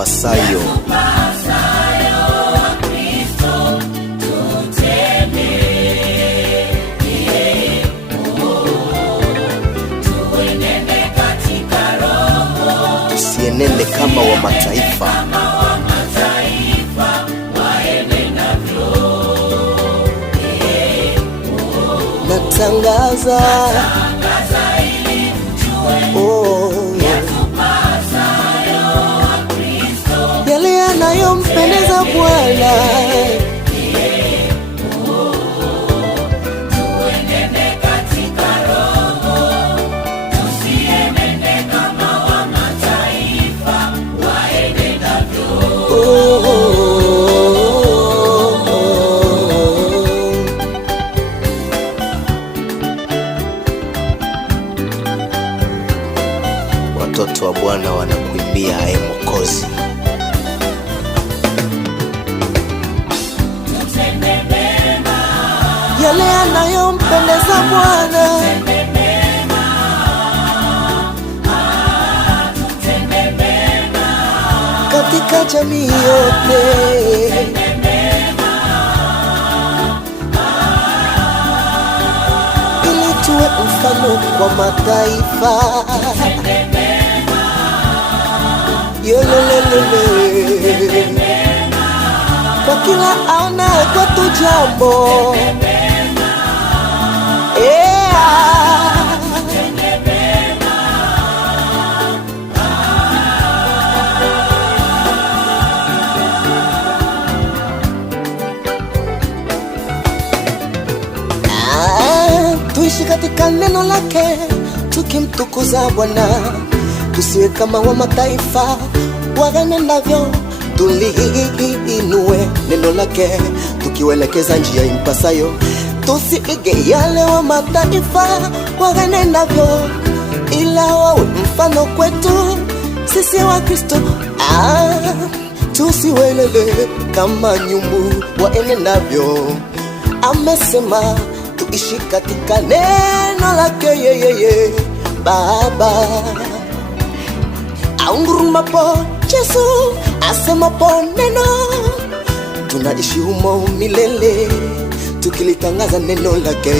impasayo. Tusienende kama wa mataifa, natangaza ili mjue yatupasayo Kristo, yale yanayompendeza Bwana. Tuenende katika roho, tusienende kama wa mataifa waenendavyo. Watoto wa Bwana wanakuimbia e Mwokozi. Yale yanayompendeza Bwana, katika jamii yote, ili tuwe mfano kwa mataifa. Kwa kila aonaye kwetu jambo, tuishi katika neno lake tukimtukuza Bwana. Tusiwe kama wa mataifa waenendavyo, tuliinue neno lake tukiwelekeza njia impasayo. Tusiige yale wa mataifa waenendavyo, ila wawe mfano kwetu sisi wa Kristo. Tusiwelele kama nyumbu waenendavyo. Amesema tuishi katika neno lake yeye Baba. Aungurumapo Yesu asemapo neno, tunaishi humo milele tukilitangaza neno lake.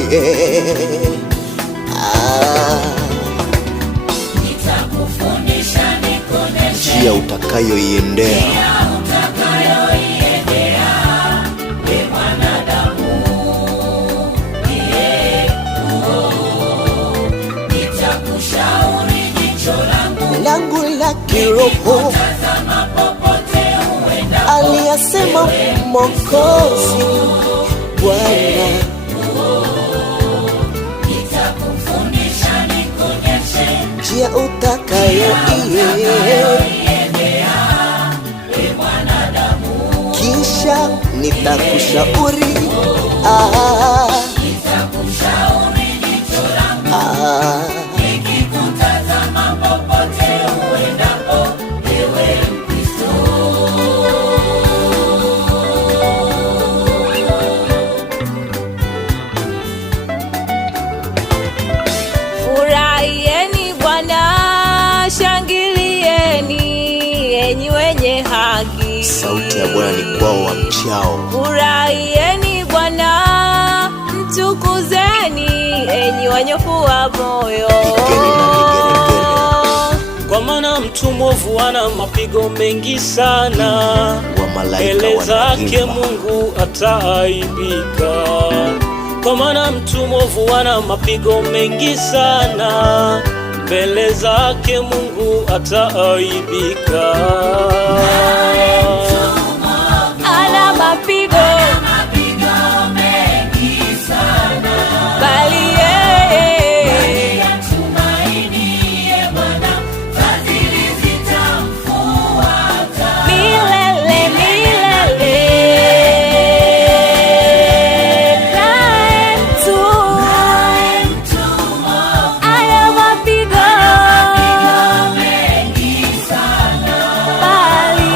Nitakufundisha nikuoneshe njia utakayoiendea, we mwanadamu. Nitakushauri jicho langu la kiroho, aliyasema Mwokozi Bwana. Nitakufundisha nikuoneshe njia utakayoiendea, we mwanadamu. Kisha nitakushauri nitakushauri jicho langu, nikikutazama popote uendapo, ewe Mkristo. Furahieni Bwana, shangilieni enyi wenye haki. Sauti ya Bwana ni kwao wamchao. Furahieni Bwana, mtukuzeni enyi wanyofu wa moyo. Kwa maana mtu mwovu ana mapigo mengi sana, mbele zake Mungu ataaibika. Kwa maana mtu mwovu ana mapigo mengi sana, mbele zake Mungu ataaibika. Ana mapigo mengi sana, bali yeye tumainie Bwana, fadhili zitamfuata milele milele. Naye mtu ana mapigo mengi sana, bali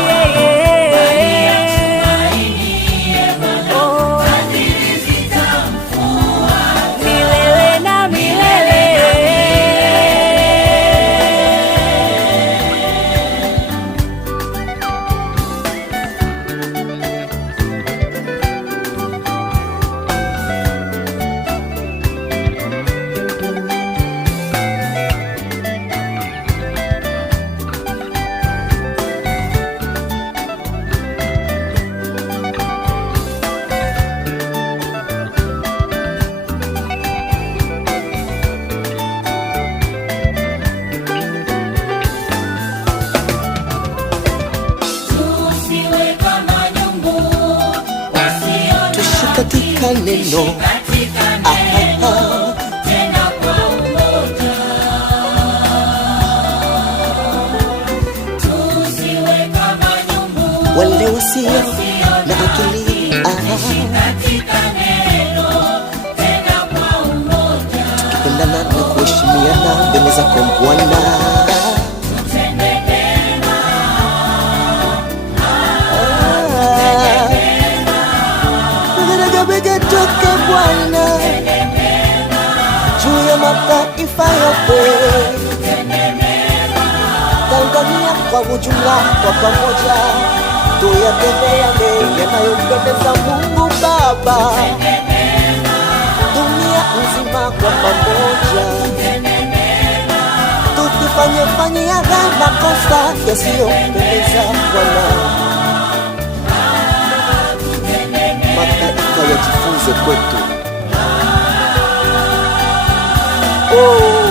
katika neno. Wale wasio na akili tukipendana na kuheshimiana mbele zako Bwana. Bega toke Bwana juu ya mataifa yote, Tanzania kwa ujumla, kwa pamoja tuyatende yale yanayompendeza Mungu Baba. Dunia nzima kwa pamoja tukifanye yale makosa yasiyompendeza Bwana. Mataifa yajifunze kwetu. Oh.